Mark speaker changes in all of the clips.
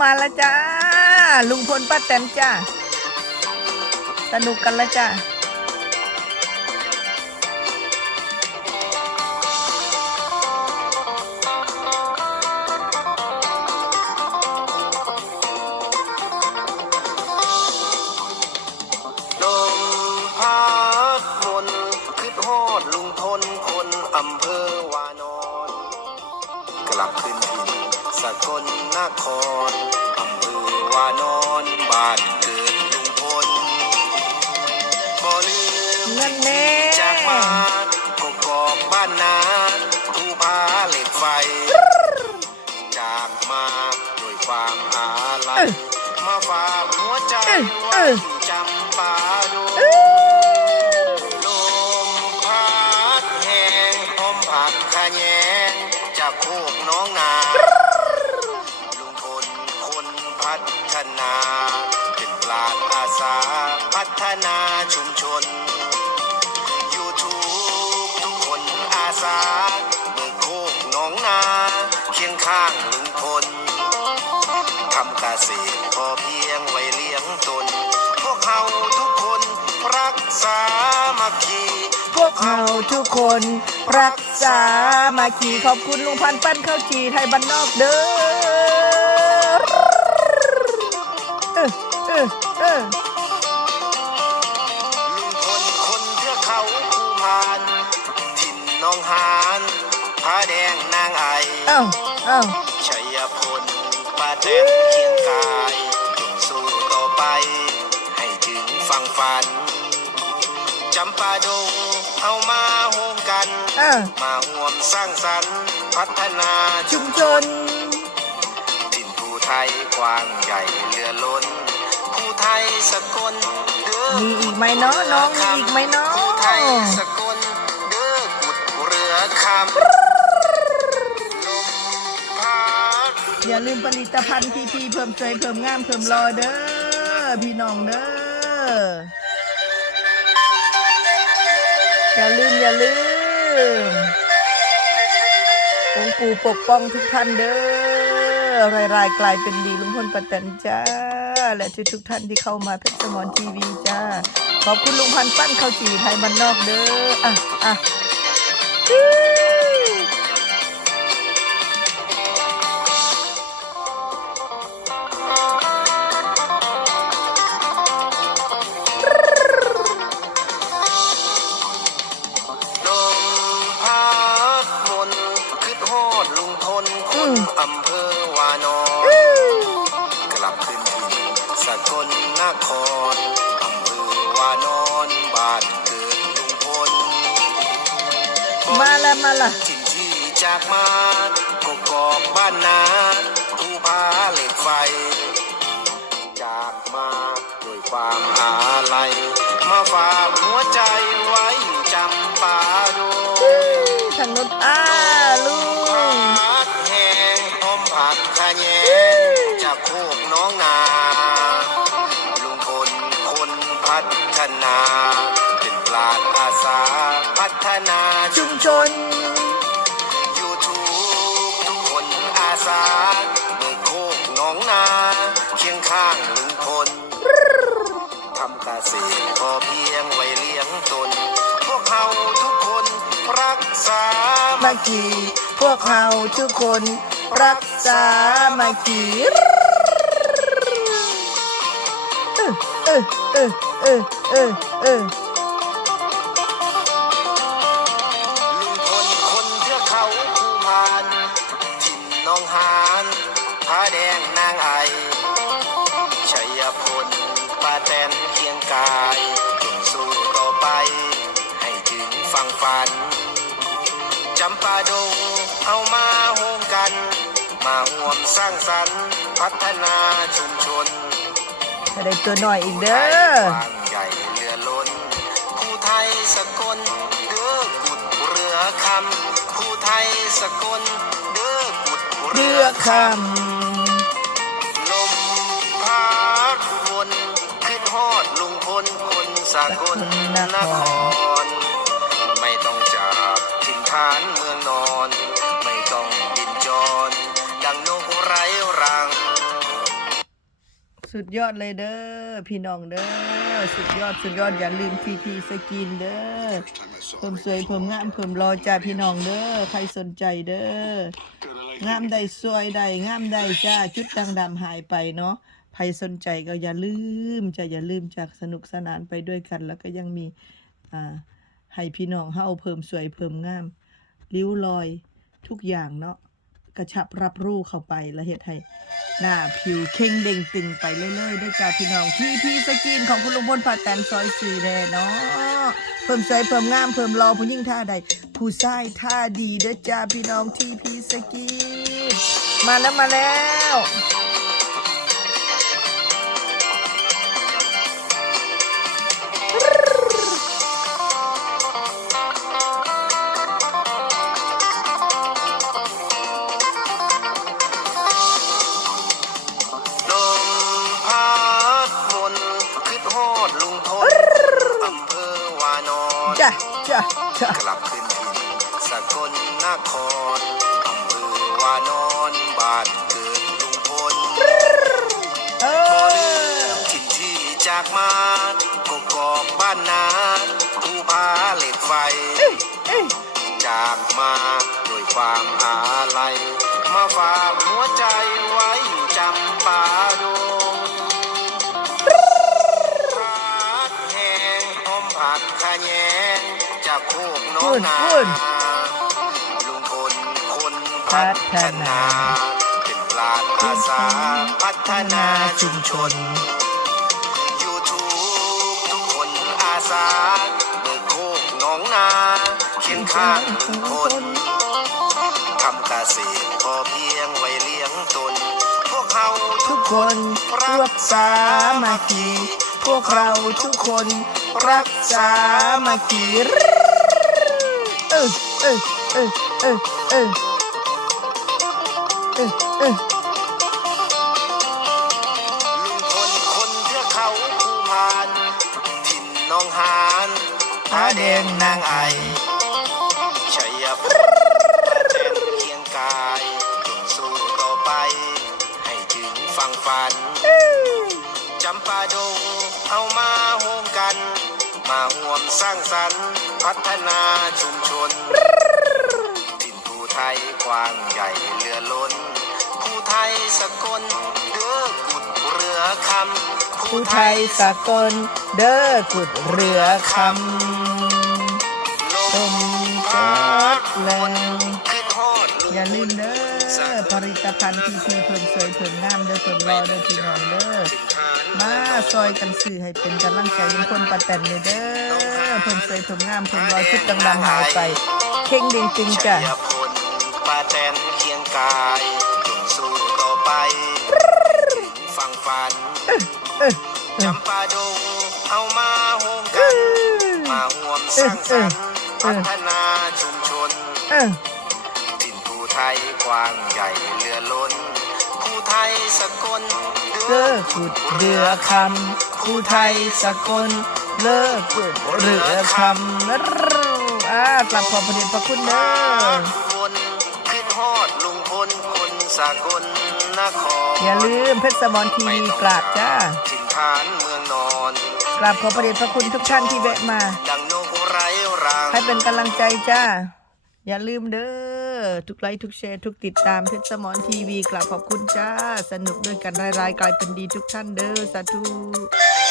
Speaker 1: มาแล้วจ้า ลุงพลป้าแตนจ้า สนุกกันแล้วจ้า
Speaker 2: ลมพัดมนคิดฮอดลุงทนคนอำเภอวานอน กลับขึ้นถิ่น กลนครอำเภอวานอนบ้านเกิดลุงพลบ่ลืม
Speaker 1: นั่นแน่
Speaker 2: จากมาก็กอบบ้านนาภูผาเหล็กไฟ จากมาด้วยความอาลัยมาฝากหัวใจไว้ พัฒนา เป็นปราดอาสาพัฒนาชุมชนยูทูบทุกคนอาสาเมืองโคกหนองนาเคียงข้างลุงพลทำเกษตรพอเพียงไว้เลี้ยงตน พวกเขาทุกคนรักษามัคคี
Speaker 1: พวกเราทุกคนรักษามาขี่ขอบคุณลุงพันธุ์ปั้นข้าวจีไทยบ้านนอกเด้อ ออเออเออ
Speaker 2: ลุงพลคนเทือกเขาภูพานถิ่นหน้องหานผาแดงนางไอ
Speaker 1: เอ้าเอ้า
Speaker 2: ชัยพลป้าแตนเคียงกายจงสู้ต่อไป ให้ถึงฝั่งฝันจำปาดงเอามาโฮมกัน
Speaker 1: เออ
Speaker 2: มาห่วมสร้างสรรค์ พัฒนา
Speaker 1: ชุมชน
Speaker 2: ถิ่นภูไทยกว้างใหญ่เหลือล้น
Speaker 1: มีอีกไหมเนาะน้องมีอีกไหมเนาะ
Speaker 2: ภูไทยสกลเด้อกุดเรือคำลมพัด
Speaker 1: อย่าลืมผลิตภัณฑ์พีพีเพิ่มเสยเพิ่มงามเพิ่มรอเด้อพี่น้องเด้ออย่าลืมอย่าลืมองค์ปู่ปกป้องทุกท่านเด้อ รายรายๆกลายเป็นดีลุงพลป้าแตนจ้า และทุกทุกท่านที่เข้ามาเพชรสมอนทีวีจ้า ขอบคุณลุงพันปั้นข้าวจี่ไทยบ้านนอกเด้อ อะอะ
Speaker 2: มาละ
Speaker 1: มาละ
Speaker 2: ถิ่นที่จากมาก็กอบบ้านนาภูผาเหล็กไฟ จากมาด้วยความอาลัยมาฝากหัวใจไว้จำปาดง
Speaker 1: ทางนู้นอ้าา
Speaker 2: เมืองโคกน้องนา เคียงข้างลุงพลทำเกษตรพอเพียงไว้เลี้ยงตน พวกเขาทุกคนรักษา
Speaker 1: มากีพวกเราทุกคนรักษามากีเออเออเออเออเออ
Speaker 2: กายจงสู้ต่อไป ให้ถึงฝั่งฝัน จำปาดงเอามาโฮมกัน มาห่วมสร้างสรรค์ พัฒนาชุมชน
Speaker 1: จะได้ตัวหน่อยอีกเด้อ
Speaker 2: กว้างใหญ่เรือล้น ผู้ไทยสกลเด้อกุดเรือคำผู้ไทยสกลเด้อกุดเรื
Speaker 1: เรืออ
Speaker 2: ค
Speaker 1: คำ
Speaker 2: คนสกลนคร ไม่ต้องจากถิ่นฐานเมืองนอน ไม่ต้องบินจร ดังนกไร้รังำ
Speaker 1: สุดยอดเลยเด้อพี่น้องเด้อสุดยอดสุดยอดอย่าลืมทีพีสกินเด้อเพิ่มสวยเพิ่มงามเพิ่มรอจ้าพี่น้องเด้อใครสนใจเด้องามใดสวยใดงามใดจ้าจุดดังดำหายไปเนาะ ครสนใจก็อย่าลืมจะอย่าลืมจากสนุกสนานไปด้วยกัน แล้วก็ยังมีให้พี่น้องเฮาเพิ่มสวยเพิ่มงามริ้วรอยทุกอย่างเนาะกระชับรับรู้เข้าไปและเฮ็ดให้หน้าผิวเข่งเด้งตึงไปเรื่อยๆด้วยจ้าพี่น้องที่พี่สกินของคุณลุงพลผ่าแตนซอยสี่แน่เนาะเพิ่มสวยเพิ่มงามเพิ่มรอผู้ยิ่งท่าใด ผู้ชายท่าดีเด้อจ้าพี่น้องที่พี่สกินมาแล้วมาแล้ว จ้าจ้าจ้าก
Speaker 2: ลับขึ้นถิ่นสกลนครอำเภอวานอนบ้านเกิดลุงพล
Speaker 1: เอ
Speaker 2: บ่ลื
Speaker 1: อ
Speaker 2: มถิ่นที่จากมากกอกบ้านนาภูผาเหล็กไฟ
Speaker 1: เอ้ย
Speaker 2: จากมาด้วยความอาลัยมาฝากหัวใจไว้ น้องนา
Speaker 1: พูด
Speaker 2: ลุงพลคนพัฒนาเป็นปราดอาสาพัฒนาชุมชนยูทูบทุกคนอาสาเบิกโคกหน้องนาเคียงข้างลุงพลทำเกษตรพอเพียงไว้เลี้ยงตน พวกเขา
Speaker 1: ทุกคนรักษามาคีพวกเราทุกคนรักษามาคีเอเออเออเออเออเออเออ
Speaker 2: ลุงพลคนเทือกเขาภูพาน ถิ่นหนองหานผาแดงนางไอชัยภูมิประแจงเคียงกายจงสู้ต่อไป ให้ถึงฟังฝัน จำปาดงเอามาโฮมกัน มาห่วมสร้างสรรค์ พัฒนาชุม ว้างใหญ่เหลือล้น ผู้ไทยสกลเด้อกุดเรือคำ
Speaker 1: ผู้ไทยสกลเด้อกุดเรือคำ
Speaker 2: ลมพัด
Speaker 1: แรง
Speaker 2: ขึ้นฮอด
Speaker 1: อย่าลืมเด้อผลิตภัณฑ์ทีพีเพิ่มสวยเพิ่มงามเด้อเพิ่มรอเด้อพี่น้องเด้อมาซอยกันสื่อให้เป็นกำลังใจลุงพลป้าแตนเลยเด้อเพิ่มสวยเพิ่มงามเพิ่มรอยชุดดังๆหายไปเข่งดิงจริงจ้ะ
Speaker 2: กายจงสู้ต่อไปถึงฟังฝัน
Speaker 1: เออ
Speaker 2: จำปาดงเอามาโฮมกัน มาห่วมสร้างสรรค์พัฒนาชุมชน
Speaker 1: เออ
Speaker 2: ถิ่นผู้ไทยกว้างใหญ่เหลือล้นผู้ไทยสกล
Speaker 1: เลิกกุดเรือคำผู้ไทยสกลเลิกกุดเรือคำนะอ่ากลับขอบพระเดชพระคุณเด้อ
Speaker 2: สากลนคร
Speaker 1: อย่าลืมเพชรสมรทีวีกราบจ้า
Speaker 2: ถิ่นฐานเมืองนอน
Speaker 1: กราบขอบพระเดชพระคุณทุกท่านที่แวะมา
Speaker 2: ดังนกไร้รัง
Speaker 1: ให้เป็นกำลังใจจ้า อย่าลืมเด้อทุกไลค์ทุกแชร์ทุกติดตามเพชรสมอนทีวีกลับขอบคุณจ้า สนุกด้วยกันรายๆกลายเป็นดีทุกท่านเด้อสาธุ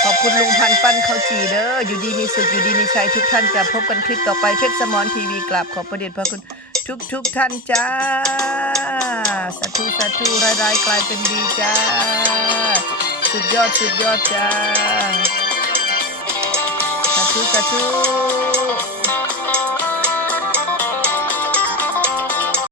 Speaker 1: ขอบคุณลุงพันธุ์ปั้นข้าวจีเด้ออยู่ดีมีสุขอยู่ดีมีชัยทุกท่านจะพบกันคลิปต่อไปเพชรสมอนทีวีกลับขอบประเดชพระคุณ ทุกทุกท่านจ้าสาธุสาธุรายๆกลายเป็นดีจ้า สุดยอดสุดยอดจ้าสาธุสาธุ